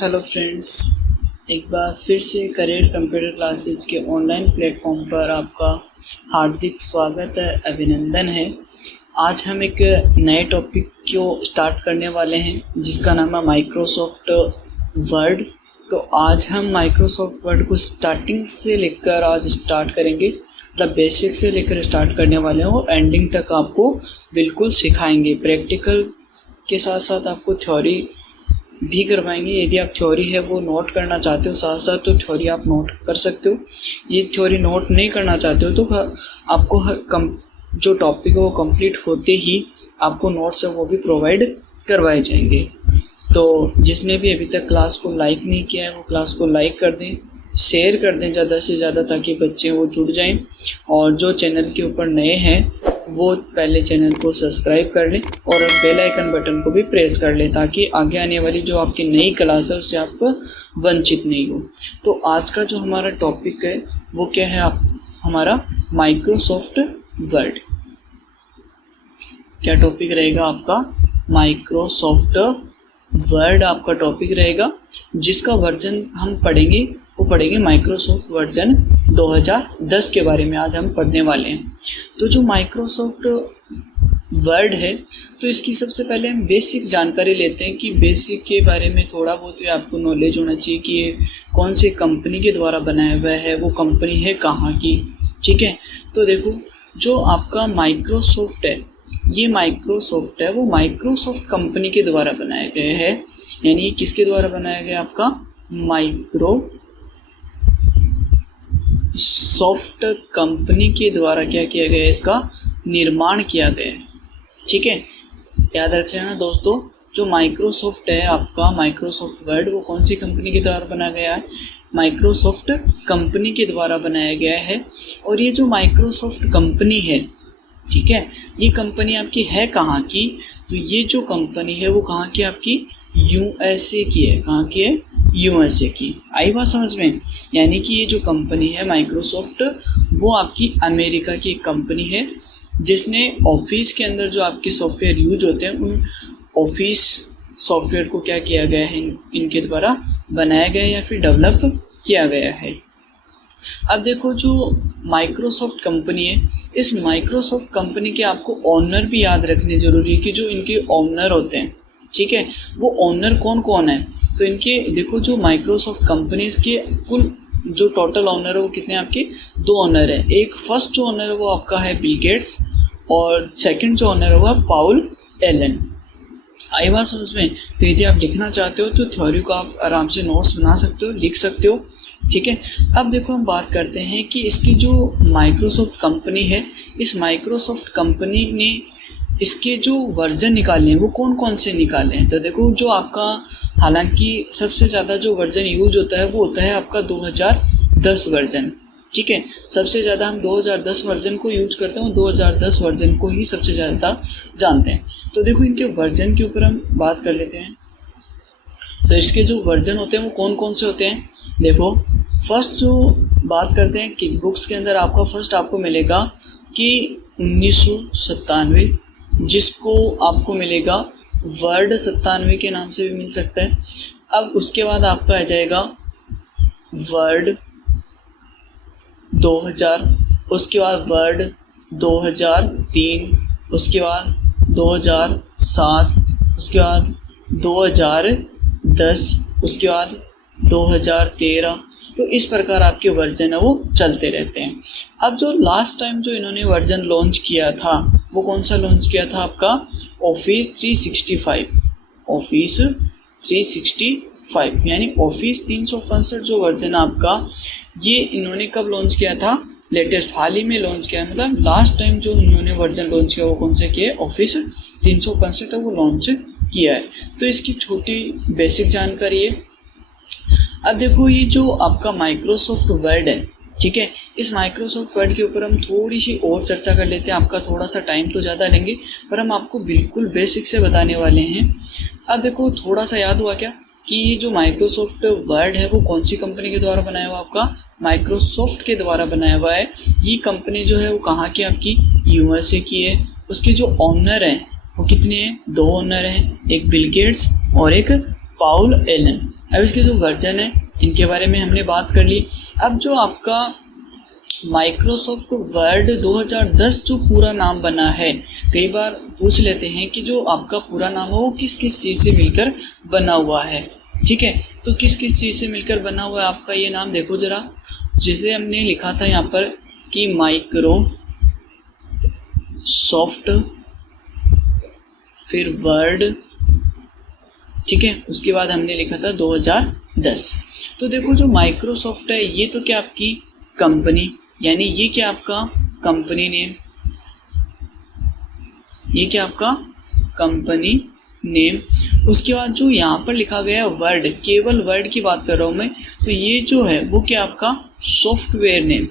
Hello friends, एक बार फिर से करियर कंप्यूटर क्लासेज के ऑनलाइन प्लेटफॉर्म पर आपका हार्दिक स्वागत है, अभिनंदन है। आज हम एक नए टॉपिक को स्टार्ट करने वाले हैं जिसका नाम है माइक्रोसॉफ्ट वर्ड। तो आज हम माइक्रोसॉफ्ट वर्ड को स्टार्टिंग से लेकर आज स्टार्ट करेंगे, मतलब बेसिक से लेकर स्टार्ट करने वाले हैं और एंडिंग तक आपको बिल्कुल सिखाएंगे। प्रैक्टिकल के साथ साथ आपको थ्योरी भी करवाएंगे। यदि आप थ्योरी है वो नोट करना चाहते हो साथ साथ, तो थ्योरी आप नोट कर सकते हो। ये थ्योरी नोट नहीं करना चाहते हो तो आपको जो टॉपिक है वो कंप्लीट होते ही आपको नोट्स है वो भी प्रोवाइड करवाए जाएंगे। तो जिसने भी अभी तक क्लास को लाइक नहीं किया है वो क्लास को लाइक कर दें, शेयर कर दें ज़्यादा से ज़्यादा, ताकि बच्चे वो जुड़ जाएं। और जो चैनल के ऊपर नए हैं वो पहले चैनल को सब्सक्राइब कर लें और बेल आइकन बटन को भी प्रेस कर लें, ताकि आगे आने वाली जो आपकी नई क्लास है उससे आप वंचित नहीं हो। तो आज का जो हमारा टॉपिक है वो क्या है, हमारा माइक्रोसॉफ्ट वर्ड। क्या टॉपिक रहेगा आपका? माइक्रोसॉफ्ट वर्ड आपका टॉपिक रहेगा, जिसका वर्जन हम पढ़ेंगे वो पढ़ेंगे माइक्रोसॉफ्ट वर्जन 2010 के बारे में आज हम पढ़ने वाले हैं। तो जो माइक्रोसॉफ्ट वर्ड है तो इसकी सबसे पहले हम बेसिक जानकारी लेते हैं कि बेसिक के बारे में थोड़ा बहुत आपको नॉलेज होना चाहिए कि ये कौन सी कंपनी के द्वारा बनाया हुआ है, वो कंपनी है कहाँ की। ठीक है, तो देखो जो आपका माइक्रोसॉफ्ट है, ये माइक्रोसॉफ्ट है वो माइक्रोसॉफ्ट कंपनी के द्वारा बनाया गया है। यानी किसके द्वारा बनाया गया? आपका माइक्रोसॉफ्ट कंपनी के द्वारा क्या किया गया है, इसका निर्माण किया गया है। ठीक है, याद रख लेना दोस्तों, जो माइक्रोसॉफ्ट है आपका माइक्रोसॉफ्ट वर्ड वो कौन सी कंपनी के द्वारा बनाया गया है? माइक्रोसॉफ्ट कंपनी के द्वारा बनाया गया है। और ये जो माइक्रोसॉफ्ट कंपनी है, ठीक है, ये कंपनी आपकी है कहाँ की? तो ये जो कंपनी है वो कहाँ की? आपकी यूएसए की है। कहाँ की है? यूएसए की। आई बात समझ में? यानी कि ये जो कंपनी है माइक्रोसॉफ्ट वो आपकी अमेरिका की एक कंपनी है, जिसने ऑफिस के अंदर जो आपके सॉफ्टवेयर यूज होते हैं उन ऑफिस सॉफ्टवेयर को क्या किया गया है, इनके द्वारा बनाया गया या फिर डेवलप किया गया है। अब देखो जो माइक्रोसॉफ्ट कंपनी है, इस माइक्रोसॉफ्ट कंपनी के आपको ओनर भी याद रखने जरूरी है कि जो इनके ओनर होते हैं, ठीक है, वो ओनर कौन कौन है। तो इनके देखो जो माइक्रोसॉफ्ट कंपनीज के कुल जो टोटल ओनर है वो कितने? आपके 2 ओनर है। एक फर्स्ट जो ओनर है वो आपका है बिल गेट्स और सेकंड जो ओनर है वो पाउल एलन। आई बात समझ में? तो यदि आप लिखना चाहते हो तो थ्योरी को आप आराम से नोट्स बना सकते हो, लिख सकते हो। ठीक है, अब देखो हम बात करते हैं कि इसकी जो माइक्रोसॉफ्ट कंपनी है, इस माइक्रोसॉफ्ट कंपनी ने इसके जो वर्जन निकाले हैं वो कौन कौन से निकाले हैं। तो देखो जो आपका हालांकि सबसे ज़्यादा जो वर्जन यूज होता है वो होता है आपका 2010 वर्जन। ठीक है, सबसे ज़्यादा हम 2010 वर्जन को यूज करते हैं, 2010 वर्जन को ही सबसे ज़्यादा जानते हैं। तो देखो इनके वर्जन के ऊपर हम बात कर लेते हैं। तो इसके जो वर्जन होते हैं वो कौन कौन से होते हैं? देखो फर्स्ट जो बात करते हैं कि बुक्स के अंदर आपका फर्स्ट आपको मिलेगा कि 1997, जिसको आपको मिलेगा वर्ड 97 के नाम से भी मिल सकता है। अब उसके बाद आपका आ जाएगा वर्ड 2000, उसके बाद वर्ड 2003, उसके बाद 2007, उसके बाद 2010, उसके बाद 2013। तो इस प्रकार आपके वर्जन है वो चलते रहते हैं। अब जो लास्ट टाइम जो इन्होंने वर्जन लॉन्च किया था वो कौन सा लॉन्च किया था? आपका ऑफिस 365, ऑफिस 365 यानी ऑफिस 365 जो वर्जन आपका, ये इन्होंने कब लॉन्च किया था? लेटेस्ट हाल ही में लॉन्च किया है। मतलब लास्ट टाइम जो इन्होंने वर्जन लॉन्च किया वो कौन सा किया है? ऑफिस 365 वो लॉन्च किया है। तो इसकी छोटी बेसिक जानकारी है। अब देखो ये जो आपका माइक्रोसॉफ्ट वर्ड है, ठीक है, इस माइक्रोसॉफ्ट वर्ड के ऊपर हम थोड़ी सी और चर्चा कर लेते हैं। आपका थोड़ा सा टाइम तो ज़्यादा लेंगे पर हम आपको बिल्कुल बेसिक से बताने वाले हैं। अब देखो थोड़ा सा याद हुआ क्या कि ये जो माइक्रोसॉफ्ट वर्ड है वो कौन सी कंपनी के द्वारा बनाया हुआ? आपका माइक्रोसॉफ्ट के द्वारा बनाया हुआ है। ये कंपनी जो है वो कहाँ की? आपकी यूएसए की है। उसके जो ओनर हैं वो कितने हैं? 2 ओनर हैं, एक बिल गेट्स और एक पाउल एलन। अब इसके जो वर्जन है इनके बारे में हमने बात कर ली। अब जो आपका माइक्रोसॉफ्ट वर्ड 2010 जो पूरा नाम बना है, कई बार पूछ लेते हैं कि जो आपका पूरा नाम है वो किस किस चीज़ से मिलकर बना हुआ है। ठीक है, तो किस किस चीज़ से मिलकर बना हुआ है आपका ये नाम, देखो ज़रा। जैसे हमने लिखा था यहाँ पर कि माइक्रोसॉफ्ट, फिर वर्ड, ठीक है, उसके बाद हमने लिखा था 2010। तो देखो जो माइक्रोसॉफ्ट है ये तो क्या आपकी कंपनी, यानी ये क्या आपका कंपनी नेम, ये क्या आपका कंपनी नेम। उसके बाद जो यहाँ पर लिखा गया है वर्ड, केवल वर्ड की बात कर रहा हूँ मैं, तो ये जो है वो क्या आपका सॉफ्टवेयर नेम,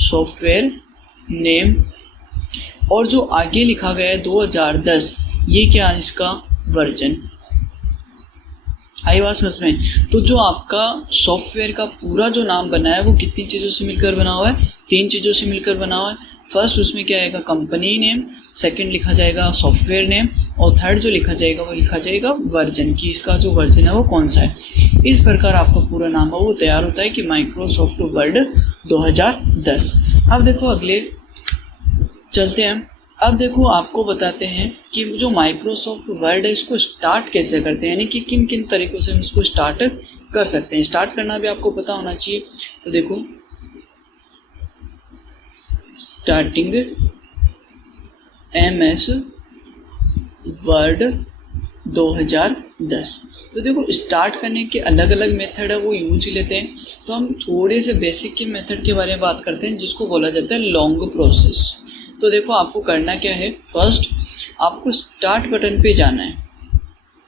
सॉफ्टवेयर नेम। और जो आगे लिखा गया है 2010, ये क्या है इसका वर्जन। आई बात समझ में। तो जो आपका सॉफ्टवेयर का पूरा जो नाम बना है वो कितनी चीज़ों से मिलकर बना हुआ है, 3 चीज़ों से मिलकर बना हुआ है। फर्स्ट उसमें क्या आएगा कंपनी नेम, सेकंड लिखा जाएगा सॉफ्टवेयर नेम, और थर्ड जो लिखा जाएगा वो लिखा जाएगा वर्जन, कि इसका जो वर्जन है वो कौन सा है। इस प्रकार आपका पूरा नाम है वो तैयार होता है कि माइक्रोसॉफ्ट वर्ड 2010। अब देखो अगले चलते हैं। अब देखो आपको बताते हैं कि जो माइक्रोसॉफ्ट वर्ड है इसको स्टार्ट कैसे करते हैं, यानी कि किन किन तरीक़ों से हम इसको स्टार्ट कर सकते हैं। स्टार्ट करना भी आपको पता होना चाहिए। तो देखो स्टार्टिंग MS वर्ड 2010। तो देखो स्टार्ट करने के अलग अलग मेथड है वो यूज लेते हैं। तो हम थोड़े से बेसिक के मेथड के बारे में बात करते हैं जिसको बोला जाता है लॉन्ग प्रोसेस। तो देखो आपको करना क्या है, फर्स्ट आपको स्टार्ट बटन पे जाना है,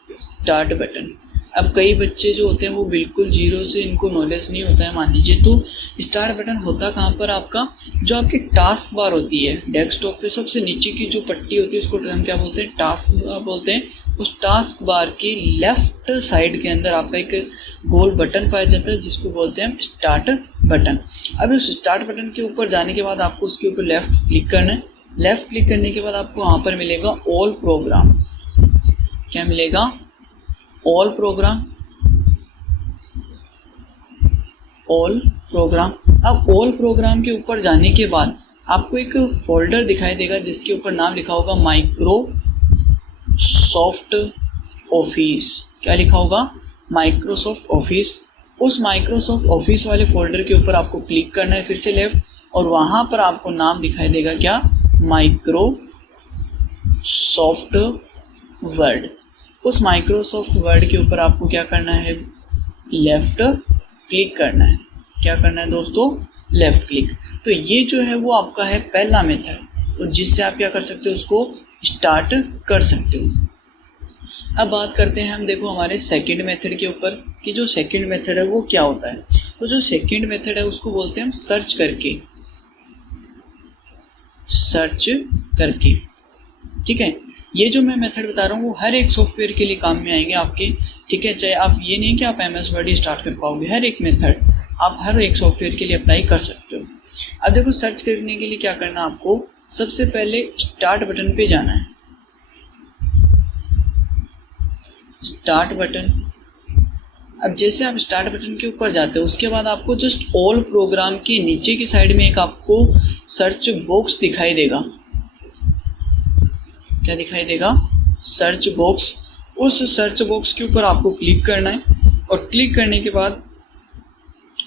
स्टार्ट बटन। अब कई बच्चे जो होते हैं वो बिल्कुल जीरो से इनको नॉलेज नहीं होता है मान लीजिए, तो स्टार्ट बटन होता कहाँ पर आपका, जो आपकी टास्क बार होती है डेस्कटॉप पे सबसे नीचे की जो पट्टी होती है उसको हम क्या बोलते हैं, टास्क बार बोलते हैं। उस टास्क बार की लेफ्ट साइड के अंदर आपका एक गोल बटन पाया जाता है जिसको बोलते हैं हम स्टार्ट बटन। अब उस स्टार्ट बटन के ऊपर जाने के बाद आपको उसके ऊपर लेफ्ट क्लिक करना है। लेफ्ट क्लिक करने के बाद आपको वहाँ पर मिलेगा ऑल प्रोग्राम। क्या मिलेगा, ऑल प्रोग्राम, ऑल प्रोग्राम। अब ऑल प्रोग्राम के ऊपर जाने के बाद आपको एक फोल्डर दिखाई देगा जिसके ऊपर नाम लिखा होगा माइक्रोसॉफ्ट ऑफिस। क्या लिखा होगा, माइक्रोसॉफ्ट ऑफिस। उस माइक्रोसॉफ्ट ऑफिस वाले फोल्डर के ऊपर आपको क्लिक करना है फिर से लेफ्ट, और वहाँ पर आपको नाम दिखाई देगा क्या, माइक्रोसॉफ्ट वर्ड। उस माइक्रोसॉफ्ट वर्ड के ऊपर आपको क्या करना है, लेफ्ट क्लिक करना है। क्या करना है दोस्तों, लेफ्ट क्लिक। तो ये जो है वो आपका है पहला मेथड, तो जिससे आप क्या कर सकते हो, उसको स्टार्ट कर सकते हो। अब बात करते हैं हम देखो हमारे सेकंड मेथड के ऊपर कि जो सेकंड मेथड है वो क्या होता है। तो जो सेकंड मेथड है उसको बोलते हैं हम सर्च करके, सर्च करके। ठीक है, ये जो मैं मेथड बता रहा हूँ वो हर एक सॉफ्टवेयर के लिए काम में आएंगे आपके। ठीक है, चाहे आप ये नहीं कि आप MS वर्ड ही स्टार्ट कर पाओगे, हर एक मेथड आप हर एक सॉफ्टवेयर के लिए अप्लाई कर सकते हो। अब देखो सर्च करने के लिए क्या करना, आपको सबसे पहले स्टार्ट बटन पे जाना है, स्टार्ट बटन। अब जैसे आप स्टार्ट बटन के ऊपर जाते हो उसके बाद आपको जस्ट ऑल प्रोग्राम के नीचे की साइड में एक आपको सर्च बॉक्स दिखाई देगा। क्या दिखाई देगा, सर्च बॉक्स। उस सर्च बॉक्स के ऊपर आपको क्लिक करना है, और क्लिक करने के बाद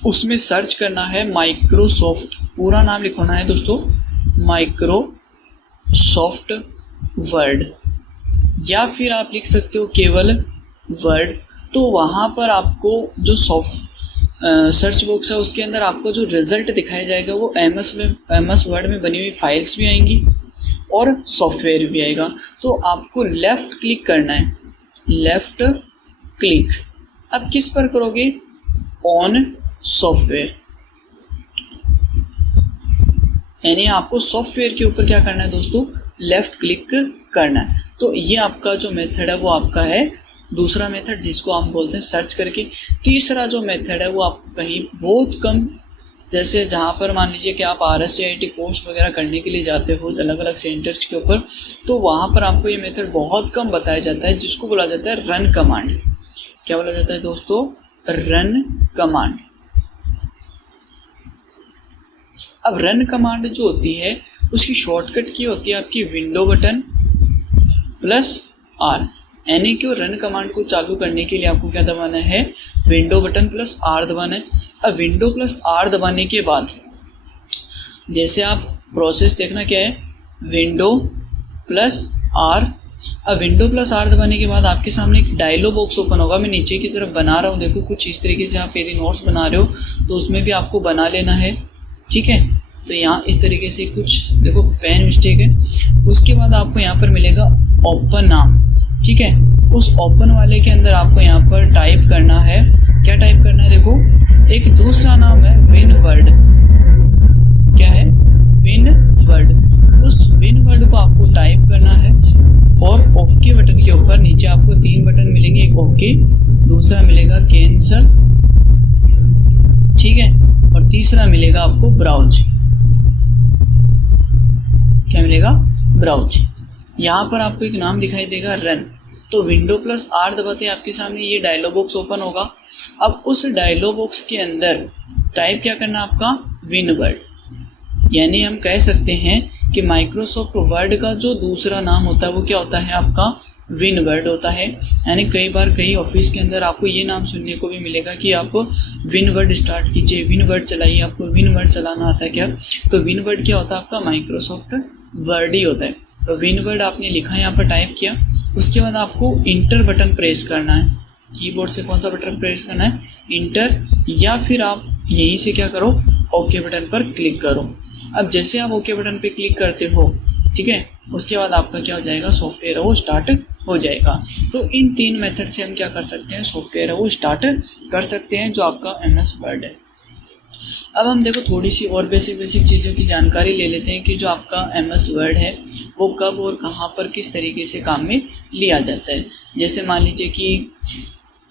उसमें सर्च करना है माइक्रोसॉफ्ट, पूरा नाम लिखवाना है दोस्तों, माइक्रोसॉफ्ट वर्ड, या फिर आप लिख सकते हो केवल वर्ड। तो वहाँ पर आपको जो सर्च बॉक्स है उसके अंदर आपको जो रिजल्ट दिखाया जाएगा वो MS वर्ड में बनी हुई फाइल्स भी आएंगी और सॉफ्टवेयर भी आएगा। तो आपको लेफ़्ट क्लिक करना है, लेफ़्ट क्लिक। अब किस पर करोगे, ऑन सॉफ्टवेयर, यानी आपको सॉफ्टवेयर के ऊपर क्या करना है दोस्तों, लेफ़्ट क्लिक करना है। तो ये आपका जो मेथड है वो आपका है दूसरा मेथड जिसको हम बोलते हैं सर्च करके। तीसरा जो मेथड है वो आपको कहीं बहुत कम, जैसे जहाँ पर मान लीजिए कि आप RSCIT कोर्स वगैरह करने के लिए जाते हो अलग अलग सेंटर्स के ऊपर, तो वहाँ पर आपको ये मेथड बहुत कम बताया जाता है जिसको बोला जाता है रन कमांड। क्या बोला जाता है दोस्तों, रन कमांड। अब रन कमांड जो होती है उसकी शॉर्टकट की होती है आपकी विंडो बटन प्लस आर, यानी कि रन कमांड को चालू करने के लिए आपको क्या दबाना है, विंडो बटन प्लस आर दबाना है। अब विंडो प्लस आर दबाने के बाद जैसे आप प्रोसेस देखना क्या है, विंडो प्लस आर। अब विंडो प्लस आर दबाने के बाद आपके सामने एक डायलॉग बॉक्स ओपन होगा। मैं नीचे की तरफ बना रहा हूँ, देखो कुछ इस तरीके से। आप यदि नोट्स बना रहे हो तो उसमें भी आपको बना लेना है, ठीक है। तो यहाँ इस तरीके से कुछ देखो पेन मिस्टेक है। उसके बाद आपको यहाँ पर मिलेगा ओपन नाम, ठीक है। उस ओपन वाले के अंदर आपको यहाँ पर टाइप करना है, क्या टाइप करना है, देखो एक दूसरा नाम है विनवर्ड। क्या है, विनवर्ड। उस विनवर्ड को आपको टाइप करना है और ओके बटन के ऊपर नीचे आपको 3 बटन मिलेंगे, एक ओके, दूसरा मिलेगा कैंसल, ठीक है, और तीसरा मिलेगा आपको ब्राउज। क्या मिलेगा, ब्राउज। यहाँ पर आपको एक नाम दिखाई देगा रन। तो विंडो प्लस आर दबाते हैं आपके सामने ये डायलॉग बॉक्स ओपन होगा। अब उस डायलॉग बॉक्स के अंदर टाइप क्या करना आपका, विनवर्ड। यानी हम कह सकते हैं कि माइक्रोसॉफ्ट वर्ड का जो दूसरा नाम होता है वो क्या होता है, आपका विनवर्ड होता है। यानी कई बार कई ऑफिस के अंदर आपको ये नाम सुनने को भी मिलेगा कि आप विनवर्ड स्टार्ट कीजिए, विनवर्ड चलाइए। आपको विनवर्ड चलाना आता है क्या, तो विनवर्ड क्या होता है आपका, माइक्रोसॉफ्ट वर्ड ही होता है। तो विनवर्ड आपने लिखा, यहाँ पर टाइप किया। उसके बाद आपको इंटर बटन प्रेस करना है। कीबोर्ड से कौन सा बटन प्रेस करना है, इंटर, या फिर आप यहीं से क्या करो, ओके बटन पर क्लिक करो। अब जैसे आप ओके बटन पे क्लिक करते हो, ठीक है, उसके बाद आपका क्या हो जाएगा, सॉफ्टवेयर है वो स्टार्ट हो जाएगा। तो इन 3 मेथड से हम क्या कर सकते हैं, सॉफ्टवेयर है वो स्टार्ट कर सकते हैं, जो आपका MS वर्ड है। अब हम देखो थोड़ी सी और बेसिक चीज़ों की जानकारी ले लेते हैं कि जो आपका MS वर्ड है वो कब और कहाँ पर किस तरीके से काम में लिया जाता है। जैसे मान लीजिए कि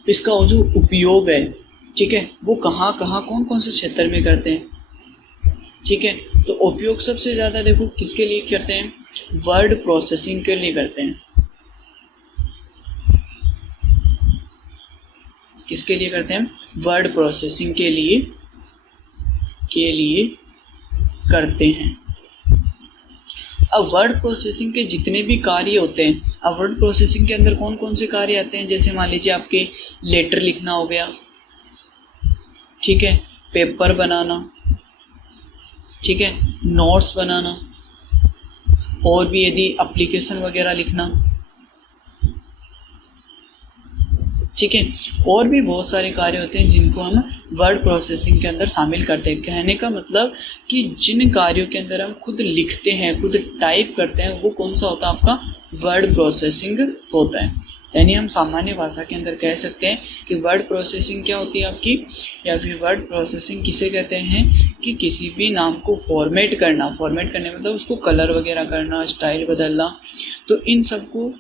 इसका जो उपयोग है, ठीक है, वो कहाँ कौन से क्षेत्र में करते हैं, ठीक है। तो उपयोग सबसे ज़्यादा देखो किसके लिए करते हैं, वर्ड प्रोसेसिंग के लिए करते हैं। किसके लिए करते हैं, वर्ड प्रोसेसिंग के लिए करते हैं। अब वर्ड प्रोसेसिंग के जितने भी कार्य होते हैं, अब वर्ड प्रोसेसिंग के अंदर कौन कौन से कार्य आते हैं, जैसे मान लीजिए आपके लेटर लिखना हो गया, ठीक है, पेपर बनाना, ठीक है, नोट्स बनाना, और भी यदि एप्लीकेशन वगैरह लिखना, ठीक है, और भी बहुत सारे कार्य होते हैं जिनको हम वर्ड प्रोसेसिंग के अंदर शामिल करते हैं। कहने का मतलब कि जिन कार्यों के अंदर हम खुद लिखते हैं, खुद टाइप करते हैं, वो कौन सा होता है, आपका वर्ड प्रोसेसिंग होता है। यानी हम सामान्य भाषा के अंदर कह सकते हैं कि वर्ड प्रोसेसिंग क्या होती है आपकी, या फिर वर्ड प्रोसेसिंग किसे कहते हैं कि किसी भी नाम को फॉर्मेट करना। फॉर्मेट करने मतलब उसको कलर वगैरह करना, स्टाइल बदलना, तो इन सब को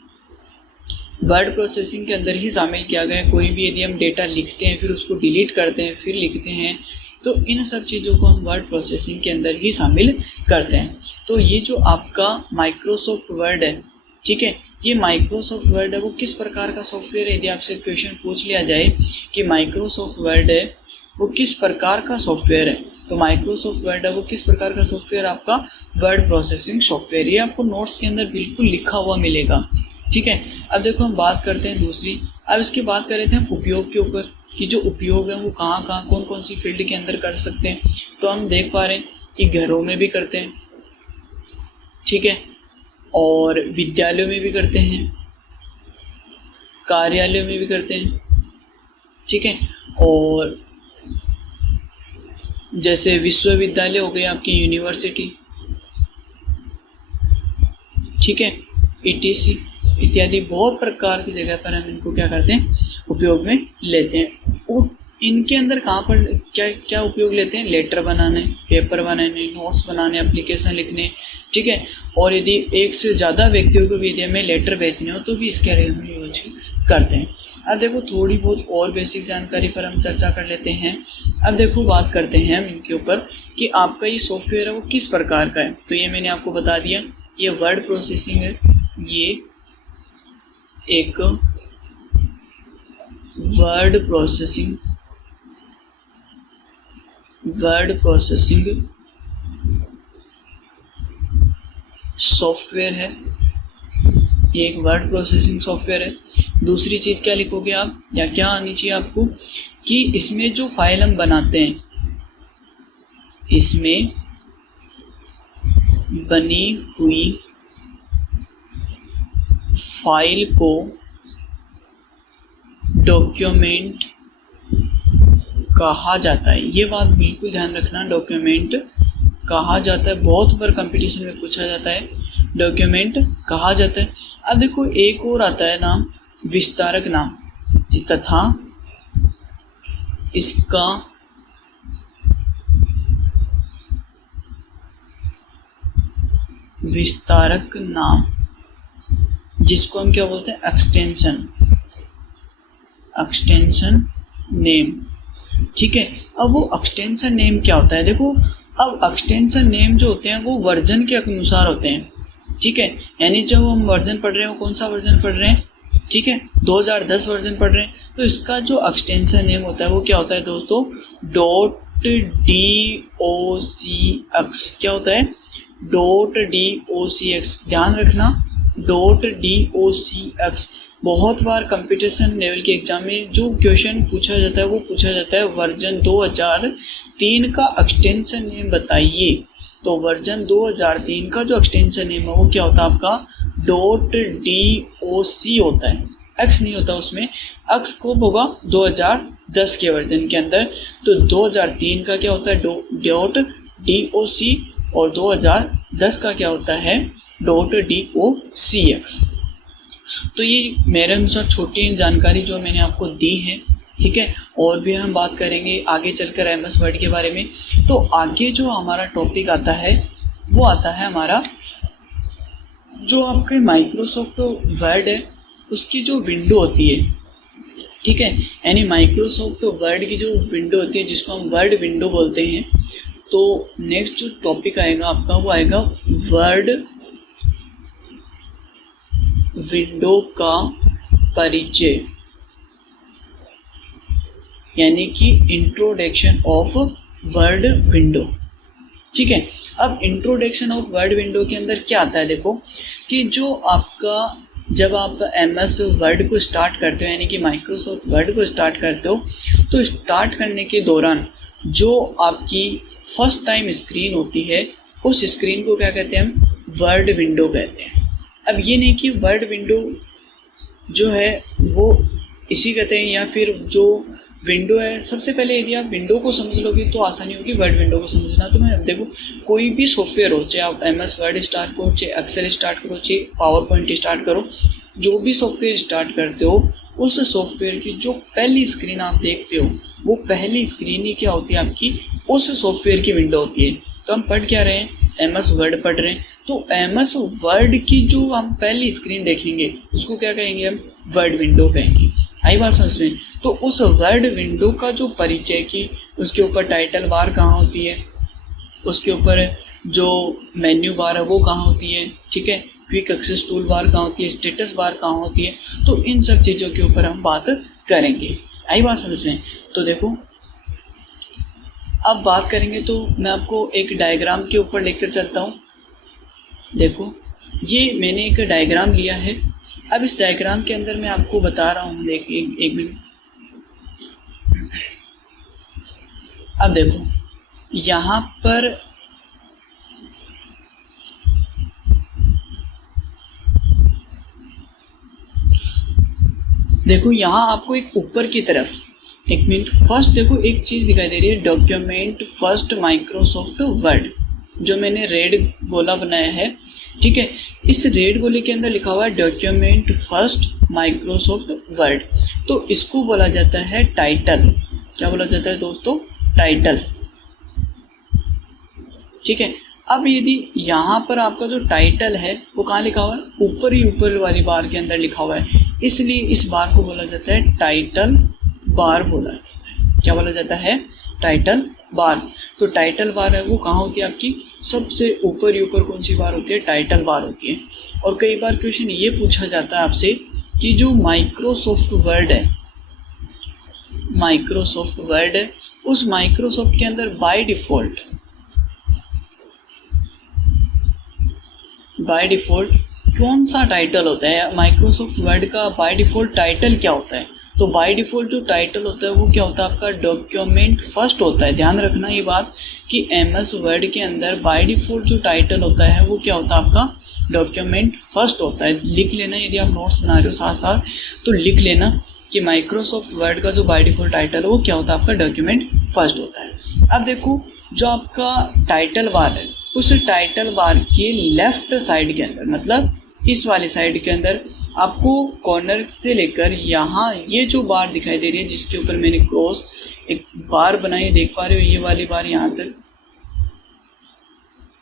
वर्ड प्रोसेसिंग के अंदर ही शामिल किया गया है। कोई भी यदि हम डेटा लिखते हैं फिर उसको डिलीट करते हैं फिर लिखते हैं, तो इन सब चीज़ों को हम वर्ड प्रोसेसिंग के अंदर ही शामिल करते हैं। तो ये जो आपका माइक्रोसॉफ्ट वर्ड है, ठीक है, ये माइक्रोसॉफ्ट वर्ड है वो किस प्रकार का सॉफ्टवेयर है। यदि आपसे क्वेश्चन पूछ लिया जाए कि माइक्रोसॉफ्ट वर्ड है वो किस प्रकार का सॉफ्टवेयर है, तो माइक्रोसॉफ्ट वर्ड है वो किस प्रकार का सॉफ्टवेयर, आपका वर्ड प्रोसेसिंग सॉफ्टवेयर। ये आपको नोट्स के अंदर बिल्कुल लिखा हुआ मिलेगा, ठीक है। अब देखो हम बात करते हैं दूसरी, अब इसकी बात कर रहे थे हम उपयोग के ऊपर कि जो उपयोग है वो कहाँ कौन सी फील्ड के अंदर कर सकते हैं। तो हम देख पा रहे हैं कि घरों में भी करते हैं, ठीक है, और विद्यालयों में भी करते हैं, कार्यालयों में भी करते हैं, ठीक है, और जैसे विश्वविद्यालय हो गए आपकी, यूनिवर्सिटी, ठीक है, ETC इत्यादि बहुत प्रकार की जगह पर हम इनको क्या करते हैं, उपयोग में लेते हैं। और इनके अंदर कहाँ पर क्या उपयोग लेते हैं, लेटर बनाने, पेपर बनाने, नोट्स बनाने, एप्लीकेशन लिखने, ठीक है, और यदि एक से ज़्यादा व्यक्तियों को भी यदि हमें लेटर भेजने हो तो भी इसके हम यूज करते हैं। अब देखो थोड़ी बहुत और बेसिक जानकारी पर हम चर्चा कर लेते हैं। अब देखो बात करते हैं हम इनके ऊपर कि आपका ये सॉफ्टवेयर है वो किस प्रकार का है। तो ये मैंने आपको बता दिया कि ये वर्ड प्रोसेसिंग है, ये एक वर्ड प्रोसेसिंग सॉफ्टवेयर है, ये एक वर्ड प्रोसेसिंग सॉफ्टवेयर है। दूसरी चीज़ क्या लिखोगे आप, या क्या आनी चाहिए आपको, कि इसमें जो फाइल हम बनाते हैं, इसमें बनी हुई फाइल को डॉक्यूमेंट कहा जाता है। ये बात बिल्कुल ध्यान रखना, डॉक्यूमेंट कहा जाता है। बहुत बार कंपटीशन में पूछा जाता है, डॉक्यूमेंट कहा जाता है। अब देखो एक और आता है नाम, विस्तारक नाम, तथा इसका विस्तारक नाम, जिसको हम क्या बोलते हैं, एक्सटेंशन नेम। ठीक है, अब वो एक्सटेंशन नेम क्या होता है, देखो अब एक्सटेंशन नेम जो होते हैं वो वर्जन के अनुसार होते हैं। ठीक है, यानी जब हम वर्जन पढ़ रहे हैं, वो कौन सा वर्जन पढ़ रहे हैं, ठीक है 2010 वर्जन पढ़ रहे हैं, तो इसका जो एक्सटेंशन नेम होता है वो क्या होता है दोस्तों, .docx। क्या होता है, .docx। ध्यान रखना, .docx। बहुत बार कंपटीशन लेवल के एग्जाम में जो क्वेश्चन पूछा जाता है वो पूछा जाता है वर्जन 2003 का एक्सटेंशन नेम बताइए। तो वर्जन 2003 का जो एक्सटेंशन नेम है वो क्या होता है आपका, .doc होता है, एक्स नहीं होता उसमें। एक्स कब होगा, 2010 के वर्जन के अंदर। तो 2003 का क्या होता है, .doc, और 2010 का क्या होता है, .docx। तो ये मेरे अनुसार छोटी जानकारी जो मैंने आपको दी है। ठीक है, और भी हम बात करेंगे आगे चलकर MS वर्ड के बारे में। तो आगे जो हमारा टॉपिक आता है वो आता है हमारा जो आपके माइक्रोसॉफ्ट वर्ड है उसकी जो विंडो होती है। ठीक है, यानी माइक्रोसॉफ्ट वर्ड की जो विंडो होती है जिसको हम वर्ड विंडो बोलते हैं। तो नेक्स्ट जो टॉपिक आएगा आपका वो आएगा वर्ड विंडो का परिचय, यानी कि इंट्रोडक्शन ऑफ वर्ड विंडो। ठीक है, अब इंट्रोडक्शन ऑफ वर्ड विंडो के अंदर क्या आता है, देखो कि जो आपका जब आप MS वर्ड को स्टार्ट करते हो, यानी कि माइक्रोसॉफ्ट वर्ड को स्टार्ट करते हो, तो स्टार्ट करने के दौरान जो आपकी फर्स्ट टाइम स्क्रीन होती है उस स्क्रीन को क्या कहते हैं, हम वर्ड विंडो कहते हैं। अब ये नहीं कि वर्ड विंडो जो है वो इसी कहते हैं, या फिर जो विंडो है, सबसे पहले यदि आप विंडो को समझ लोगे तो आसानी होगी वर्ड विंडो को समझना। तो मैं देखो कोई भी सॉफ्टवेयर हो, चाहे आप MS वर्ड स्टार्ट करो, चाहे एक्सेल स्टार्ट करो, चाहे पावर पॉइंट स्टार्ट करो, जो भी सॉफ्टवेयर स्टार्ट करते हो उस सॉफ्टवेयर की जो पहली स्क्रीन आप देखते हो वो पहली स्क्रीन ही क्या होती है आपकी, उस सॉफ्टवेयर की विंडो होती है। तो हम पढ़ क्या रहे हैं, MS वर्ड पढ़ रहे हैं। तो MS वर्ड की जो हम पहली स्क्रीन देखेंगे उसको क्या कहेंगे, हम वर्ड विंडो कहेंगे। आई बात समझ में। तो उस वर्ड विंडो का जो परिचय की उसके ऊपर टाइटल बार कहाँ होती है, उसके ऊपर जो मेन्यू बार है वो कहाँ होती है, ठीक है, क्विक एक्सेस टूल बार कहाँ होती है, स्टेटस बार कहाँ होती है, तो इन सब चीज़ों के ऊपर हम बात करेंगे। आई बात समझ में। तो देखो अब बात करेंगे तो मैं आपको एक डायग्राम के ऊपर लेकर चलता हूँ। देखो ये मैंने एक डायग्राम लिया है। अब इस डायग्राम के अंदर मैं आपको बता रहा हूँ, देखिए एक मिनट। अब देखो यहाँ पर देखो यहाँ आपको एक ऊपर की तरफ, एक मिनट, फर्स्ट देखो एक चीज़ दिखाई दे रही है, डॉक्यूमेंट फर्स्ट माइक्रोसॉफ्ट वर्ड, जो मैंने रेड गोला बनाया है। ठीक है, इस रेड गोले के अंदर लिखा हुआ है डॉक्यूमेंट फर्स्ट माइक्रोसॉफ्ट वर्ड। तो इसको बोला जाता है टाइटल। क्या बोला जाता है दोस्तों, टाइटल। ठीक है, अब यदि यहाँ पर आपका जो टाइटल है वो कहाँ लिखा हुआ है, ऊपर ही ऊपर वाली बार के अंदर लिखा हुआ है, इसलिए इस बार को बोला जाता है टाइटल बार बोला जाता है। क्या बोला जाता है, टाइटल बार। तो टाइटल बार है वो कहाँ होती है आपकी, सबसे ऊपर ही ऊपर कौन सी बार होती है, टाइटल बार होती है। और कई बार क्वेश्चन ये पूछा जाता है आपसे कि जो माइक्रोसॉफ्ट वर्ड है माइक्रोसॉफ्ट वर्ड है, उस माइक्रोसॉफ्ट के अंदर बाय डिफ़ॉल्ट कौन सा टाइटल होता है, माइक्रोसॉफ्ट वर्ड का बाय डिफ़ॉल्ट टाइटल क्या होता है? तो बाय डिफ़ॉल्ट जो टाइटल होता है वो क्या होता है आपका, डॉक्यूमेंट फर्स्ट होता है। ध्यान रखना ये बात कि एमएस वर्ड के अंदर बाय डिफ़ॉल्ट जो टाइटल होता है वो क्या होता है आपका, डॉक्यूमेंट फर्स्ट होता है। लिख लेना, यदि आप नोट्स बना रहे हो साथ साथ तो लिख लेना कि माइक्रोसॉफ्ट वर्ड का जो बाय डिफ़ॉल्ट टाइटल है वो क्या होता है आपका, डॉक्यूमेंट फर्स्ट होता है। अब देखो जो आपका टाइटल बार है, उस टाइटल बार के लेफ्ट साइड के अंदर, मतलब इस वाले साइड के अंदर आपको कॉर्नर से लेकर यहाँ ये जो बार दिखाई दे रही है जिसके ऊपर मैंने क्रॉस एक बार बनाई, देख पा रहे हो ये वाली बार यहाँ तक,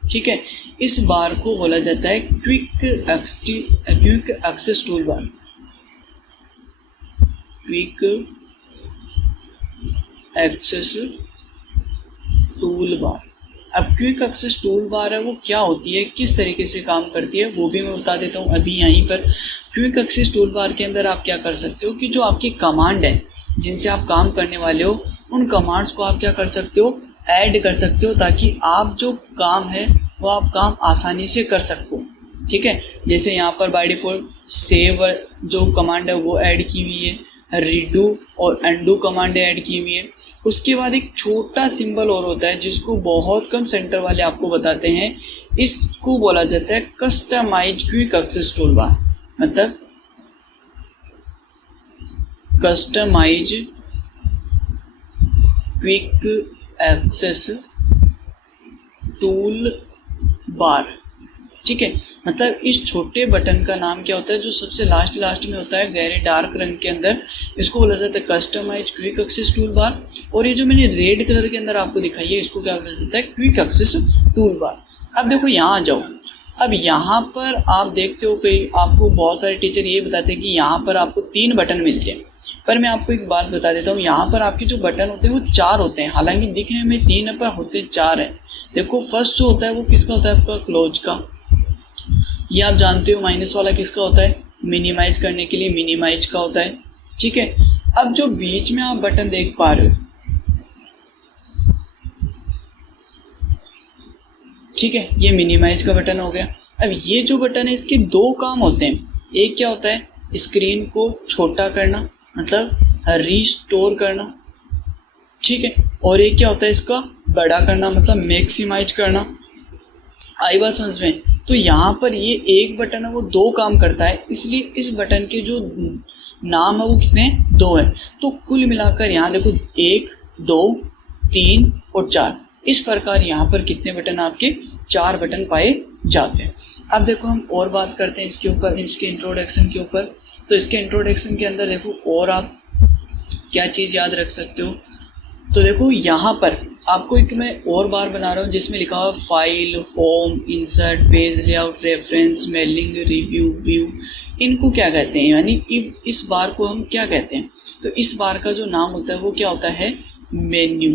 ठीक है। इस बार को बोला जाता है quick access tool bar, quick access tool bar. अब क्विक एक्सेस टूल बार है वो क्या होती है, किस तरीके से काम करती है वो भी मैं बता देता हूँ अभी यहीं पर। क्विक एक्सेस टूल बार के अंदर आप क्या कर सकते हो कि जो आपकी कमांड है जिनसे आप काम करने वाले हो उन कमांड्स को आप क्या कर सकते हो, ऐड कर सकते हो, ताकि आप जो काम है वो आप काम आसानी से कर सको, ठीक है। जैसे यहाँ पर बाय डिफ़ॉल्ट सेव जो कमांड है वो ऐड की हुई है, रीडू और अंडू कमांड ऐड की हुई है। उसके बाद एक छोटा सिंबल और होता है जिसको बहुत कम सेंटर वाले आपको बताते हैं, इसको बोला जाता है customise quick access tool bar, मतलब customise quick access tool bar, ठीक है। मतलब इस छोटे बटन का नाम क्या होता है, जो सबसे लास्ट में होता है गहरे डार्क रंग के अंदर, इसको बोला जाता है customise quick access tool bar. और ये जो मैंने रेड कलर के अंदर आपको दिखाई है इसको क्या बोला जाता है, क्विक एक्सेस टूल बार। अब देखो यहाँ आ जाओ, अब यहाँ पर आप देखते हो कि आपको बहुत सारे टीचर ये बताते हैं कि यहाँ पर आपको 3 बटन मिलते हैं, पर मैं आपको एक बात बता देता हूँ, यहाँ पर आपके जो बटन होते हैं वो 4 होते हैं, हालांकि दिखने में 3 है पर होते 4 है। देखो फर्स्ट जो होता है वो किसका होता है आपका, क्लोज का, ये आप जानते हो। माइनस वाला किसका होता है, मिनिमाइज करने के लिए मिनिमाइज का होता है, ठीक है। अब जो बीच में आप बटन देख पा रहे हो, ठीक है, ये मिनिमाइज का बटन हो गया। अब ये जो बटन है इसके 2 काम होते हैं, एक क्या होता है स्क्रीन को छोटा करना, मतलब रीस्टोर करना, ठीक है, और एक क्या होता है इसका बड़ा करना, मतलब मैक्सिमाइज करना। आई बात समझ में? तो यहाँ पर ये एक बटन है वो 2 काम करता है, इसलिए इस बटन के जो नाम है वो कितने 2 है। तो कुल मिलाकर यहाँ देखो 1 2 3 और 4, इस प्रकार यहाँ पर कितने बटन आपके 4 बटन पाए जाते हैं। अब देखो हम और बात करते हैं इसके ऊपर, इसके इंट्रोडक्शन के ऊपर। तो इसके इंट्रोडक्शन के अंदर देखो और आप क्या चीज़ याद रख सकते हो, तो देखो यहाँ पर आपको एक मैं और बार बना रहा हूँ जिसमें लिखा हुआ file, home, insert, page layout, reference, mailing, review, view, इनको क्या कहते हैं, यानी इस बार को हम क्या कहते हैं। तो इस बार का जो नाम होता है वो क्या होता है, मेन्यू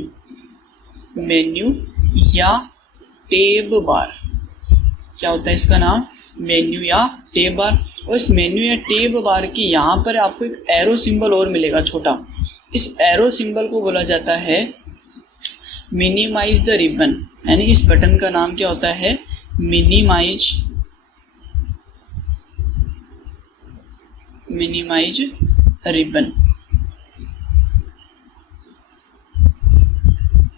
या टेब बार। क्या होता है इसका नाम, मेन्यू या टेब बार। और इस मेन्यू या टेब बार की यहाँ पर आपको एक एरो सिंबल और मिलेगा छोटा, इस एरो सिंबल को बोला जाता है मिनिमाइज द रिबन, यानी इस बटन का नाम क्या होता है, मिनिमाइज रिबन,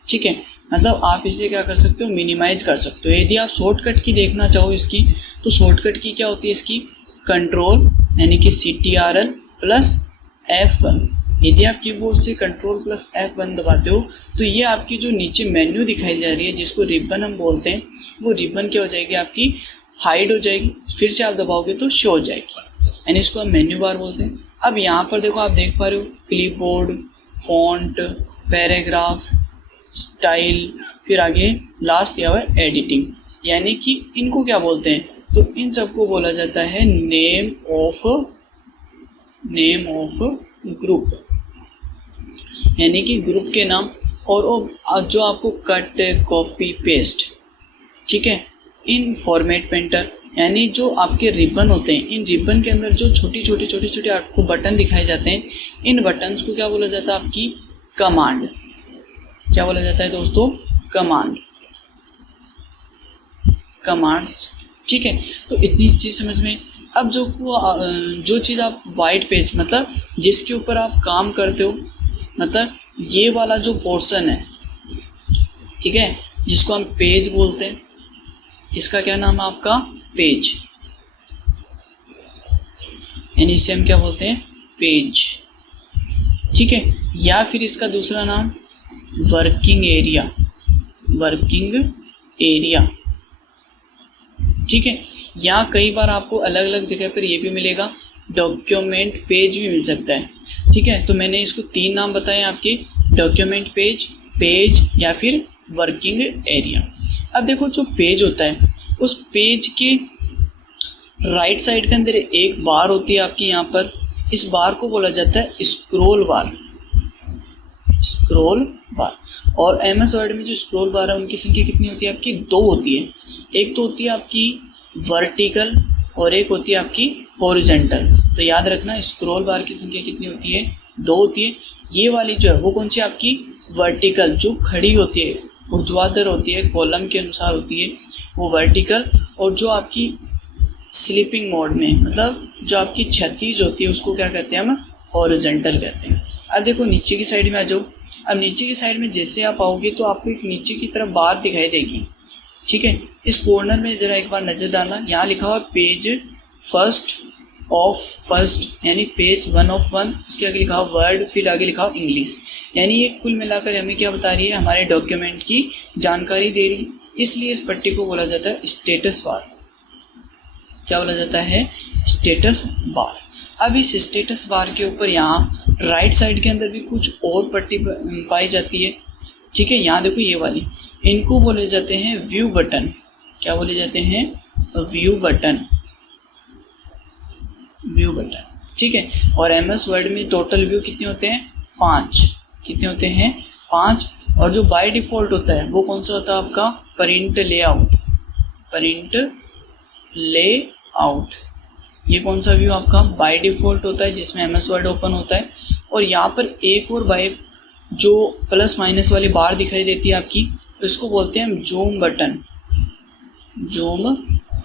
ठीक है। मतलब आप इसे क्या कर सकते हो, मिनिमाइज कर सकते हो। यदि आप शॉर्टकट की देखना चाहो इसकी, तो शॉर्टकट की क्या होती है इसकी, कंट्रोल यानी कि CTRL प्लस F1। यदि आप कीबोर्ड से कंट्रोल प्लस F1 दबाते हो तो ये आपकी जो नीचे मेन्यू दिखाई जा रही है जिसको रिबन हम बोलते हैं, वो रिबन क्या हो जाएगी आपकी, हाइड हो जाएगी, फिर से आप दबाओगे तो शो हो जाएगी, यानी इसको हम मेन्यू बार बोलते हैं। अब यहाँ पर देखो आप देख पा रहे हो क्लिपबोर्ड, फॉन्ट, पैराग्राफ, स्टाइल, फिर आगे लास्ट दिया हुआ है एडिटिंग, यानी कि इनको क्या बोलते हैं, तो इन सबको बोला जाता है नेम ऑफ ग्रुप, यानी कि ग्रुप के नाम। और जो आपको कट, कॉपी, पेस्ट, ठीक है, इन फॉर्मेट पेंटर, यानी जो आपके रिबन होते हैं, इन रिबन के अंदर जो छोटे छोटे आपको बटन दिखाए जाते हैं, इन बटन्स को क्या बोला जाता है, आपकी कमांड। क्या बोला जाता है दोस्तों? Command, commands. ठीक है, तो इतनी चीज़ समझ में। अब जो चीज़ आप वाइट पेज मतलब जिसके ऊपर आप काम करते हो, मतलब ये वाला जो पोर्शन है, ठीक है, जिसको हम पेज बोलते हैं, इसका क्या नाम है आपका? पेज, यानी इसे हम क्या बोलते हैं? पेज। ठीक है, या फिर इसका दूसरा नाम वर्किंग एरिया, वर्किंग एरिया। ठीक है, या कई बार आपको अलग अलग जगह पर ये भी मिलेगा, डॉक्यूमेंट पेज भी मिल सकता है। ठीक है, तो मैंने इसको 3 नाम बताए आपके, डॉक्यूमेंट पेज, पेज या फिर वर्किंग एरिया। अब देखो जो पेज होता है, उस पेज के राइट साइड के अंदर एक बार होती है आपकी यहाँ पर, इस बार को बोला जाता है स्क्रॉल बार, स्क्रॉल बार। और एमएस वर्ड में जो स्क्रॉल बार है उनकी संख्या कितनी होती है आपकी? 2 होती है। एक तो होती है आपकी वर्टिकल और एक होती है आपकी हॉरिजॉन्टल। तो याद रखना स्क्रॉल बार की संख्या कितनी होती है? 2 होती है। ये वाली जो है वो कौन सी आपकी? वर्टिकल, जो खड़ी होती है, ऊर्ध्वाधर होती है, कॉलम के अनुसार होती है, वो वर्टिकल। और जो आपकी स्लीपिंग मोड में, मतलब जो आपकी क्षैतिज होती है, उसको क्या कहते हैं? हम हॉरिजॉन्टल कहते हैं। अब देखो नीचे की साइड में आ जाओ। अब नीचे की साइड में जैसे आप आओगे तो आपको एक नीचे की तरफ बार दिखाई देगी। ठीक है, इस कॉर्नर में जरा एक बार नज़र डालना, यहाँ लिखा हुआ पेज फर्स्ट ऑफ फर्स्ट, यानी पेज 1 ऑफ 1, उसके आगे लिखा हुआ वर्ड, फिर आगे लिखा हुआ इंग्लिश। यानी ये कुल मिलाकर हमें क्या बता रही है? हमारे डॉक्यूमेंट की जानकारी दे रही है। इसलिए इस पट्टी को बोला जाता है स्टेटस बार। क्या बोला जाता है? Status bar. अब इस स्टेटस बार के ऊपर यहाँ राइट साइड के अंदर भी कुछ और पट्टी पाई जाती है। ठीक है, यहाँ देखो ये वाली, इनको बोले जाते हैं व्यू बटन। क्या बोले जाते हैं? View button, view button. ठीक है, और एमएस वर्ड में टोटल व्यू कितने होते हैं? 5। कितने होते हैं? 5। और जो बाय डिफ़ॉल्ट होता है वो कौन सा होता है आपका? Print layout, print layout. ये कौन सा व्यू आपका बाय डिफ़ॉल्ट होता है, जिसमें एमएस वर्ड ओपन होता है। और यहाँ पर एक और बाय जो प्लस माइनस वाली बार दिखाई देती है आपकी, इसको बोलते हैं हम जूम बटन, जूम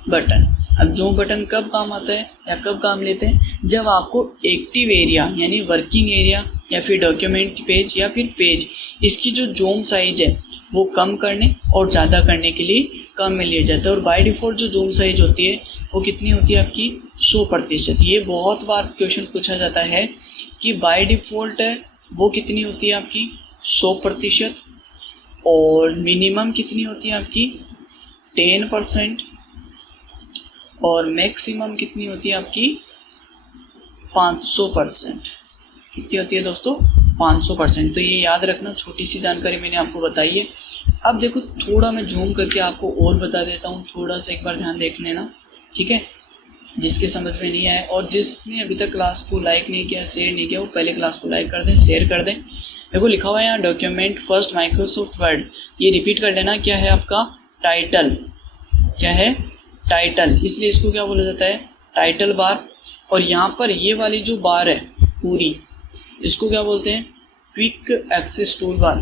बटन। अब जूम बटन कब काम आता है या कब काम लेते हैं? जब आपको एक्टिव एरिया यानी वर्किंग एरिया या फिर डॉक्यूमेंट पेज या फिर पेज, इसकी जो जूम साइज है वो कम करने और ज़्यादा करने के लिए काम में लिया जाता है। और बाय डिफ़ॉल्ट जो जूम साइज होती है वो कितनी होती है आपकी? 100%। ये बहुत बार क्वेश्चन पूछा जाता है कि बाय डिफ़ॉल्ट है वो कितनी होती है आपकी? 100%। और मिनिमम कितनी होती है आपकी? 10%। और मैक्सिमम कितनी होती है आपकी? 500%। कितनी होती है दोस्तों? 500%। तो ये याद रखना, छोटी सी जानकारी मैंने आपको बताई है। अब देखो थोड़ा मैं जूम करके आपको और बता देता हूँ, थोड़ा सा एक बार ध्यान देख लेना। ठीक है, जिसके समझ में नहीं आया और जिसने अभी तक क्लास को लाइक नहीं किया, शेयर नहीं किया, वो पहले क्लास को लाइक कर दें, शेयर कर दें। देखो लिखा हुआ है यहाँ डॉक्यूमेंट फर्स्ट माइक्रोसॉफ्ट वर्ड, ये रिपीट कर लेना। क्या है आपका? टाइटल। क्या है? टाइटल। इसलिए इसको क्या बोला जाता है? Title bar. और यहाँ पर ये वाली जो बार है पूरी, इसको क्या बोलते हैं? Quick access tool bar,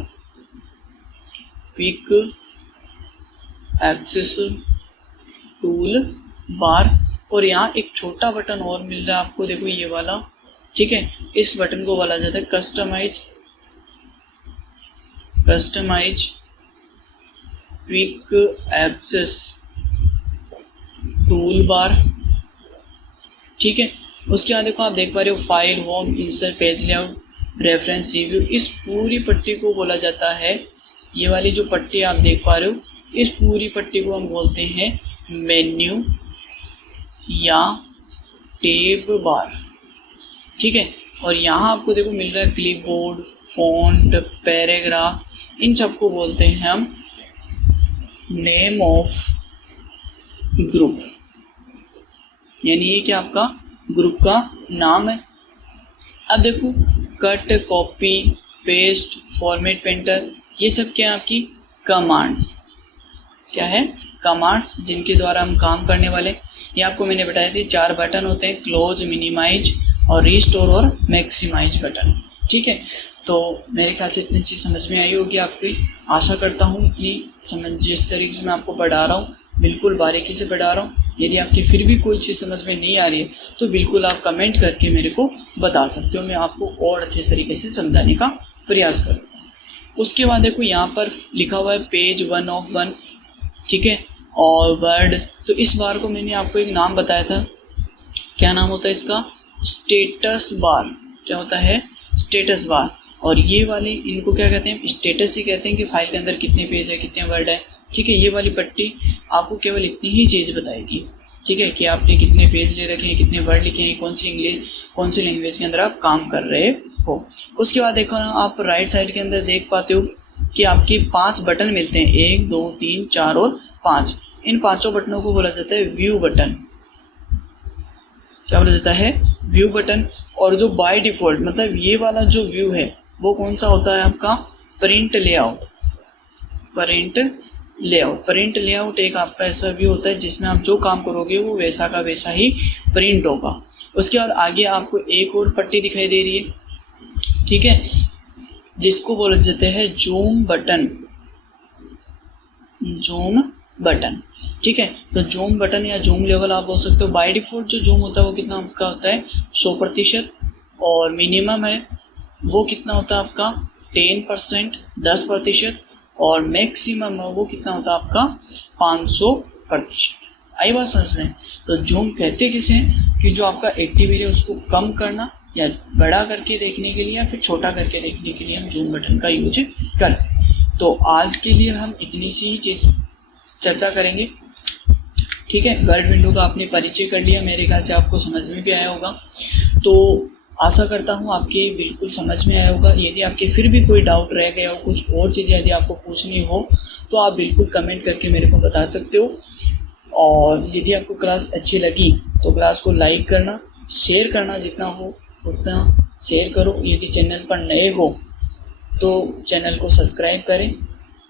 quick access tool bar. और यहाँ एक छोटा बटन और मिल रहा है आपको, देखो ये वाला। ठीक है, इस बटन को बोला जाता है customise, customise quick access tool bar. ठीक है, उसके बाद देखो आप देख पा रहे हो file, home, insert, page layout, reference, review. इस पूरी पट्टी को बोला जाता है, ये वाली जो पट्टी आप देख पा रहे हो, इस पूरी पट्टी को हम बोलते हैं मेन्यू या टेब बार। ठीक है, और यहाँ आपको देखो मिल रहा है क्लिपबोर्ड, फॉन्ट, पैराग्राफ, इन सबको बोलते हैं हम नेम ऑफ ग्रुप, यानी ये क्या आपका ग्रुप का नाम है। अब देखो cut, copy, paste, format, painter, ये सब क्या है आपकी? कमांड्स। क्या है? कमांड्स, जिनके द्वारा हम काम करने वाले। ये आपको मैंने बताया था 4 बटन होते हैं, क्लोज, मिनिमाइज और रिस्टोर और मैक्सिमाइज बटन। ठीक है, तो मेरे ख्याल से इतनी चीज़ समझ में आई होगी आपकी। आशा करता हूँ इतनी समझ, जिस तरीके से मैं आपको पढ़ा रहा हूँ बिल्कुल बारीकी से पढ़ा रहा हूँ। यदि आपकी फिर भी कोई चीज़ समझ में नहीं आ रही है तो बिल्कुल आप कमेंट करके मेरे को बता सकते हो, मैं आपको और अच्छे तरीके से समझाने का प्रयास करूँगा। उसके बाद देखो यहाँ पर लिखा हुआ है पेज 1 of 1, ठीक है, और वर्ड। तो इस बार को मैंने आपको एक नाम बताया था, क्या नाम होता है इसका? Status bar. क्या होता है? Status bar. और ये वाले इनको क्या कहते हैं? स्टेटस ही कहते हैं कि फाइल के अंदर कितने पेज है, कितने वर्ड है, ठीक है। ये वाली पट्टी आपको केवल इतनी ही चीज़ बताएगी, ठीक है, कि आपने कितने पेज ले रखे हैं, कितने वर्ड लिखे हैं, कौन सी लैंग्वेज के अंदर आप काम कर रहे हो। उसके बाद देखो ना, आप राइट साइड के अंदर देख पाते हो कि आपके 5 बटन मिलते हैं, 1 2 3 4 और 5। इन 5 बटनों को बोला जाता है व्यू बटन। क्या बोला जाता है? View button. और जो बाय डिफ़ॉल्ट, मतलब ये वाला जो व्यू है वो कौन सा होता है आपका? Print layout. प्रिंट लेआउट एक आपका ऐसा व्यू होता है जिसमें आप जो काम करोगे वो वैसा का वैसा ही प्रिंट होगा। उसके बाद आगे आपको एक और पट्टी दिखाई दे रही है, ठीक है, जिसको बोले जाते हैं जूम बटन, ठीक है। तो जूम बटन या जूम लेवल आप बोल सकते हो। बाय डिफॉल्ट जो जूम होता है वो कितना आपका होता है? 100%। और मिनिमम है वो कितना होता है आपका? 10%, 10%। और मैक्सिमम है वो कितना होता है आपका? 500%। आई बात समझ में? तो जूम कहते किसे हैं? कि जो आपका एक्टिविटी है उसको कम करना या बड़ा करके देखने के लिए या फिर छोटा करके देखने के लिए हम जूम बटन का यूज करते हैं। तो आज के लिए हम इतनी सी ही चीज़ चर्चा करेंगे, ठीक है। वर्ड विंडो का आपने परिचय कर लिया, मेरे ख्याल से आपको समझ में भी आया होगा। तो आशा करता हूँ आपके बिल्कुल समझ में आया होगा। यदि आपके फिर भी कोई डाउट रह गया हो, कुछ और चीज़ें यदि आपको पूछनी हो तो आप बिल्कुल कमेंट करके मेरे को बता सकते हो। और यदि आपको क्लास अच्छी लगी तो क्लास को लाइक करना, शेयर करना, जितना हो उतना शेयर करो। यदि चैनल पर नए हो तो चैनल को सब्सक्राइब करें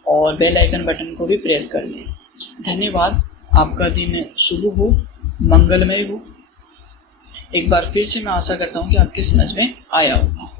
और बेल आइकन बटन को भी प्रेस कर लें। धन्यवाद। आपका दिन शुभ हो, मंगलमय हो। एक बार फिर से मैं आशा करता हूँ कि आपके समझ में आया होगा।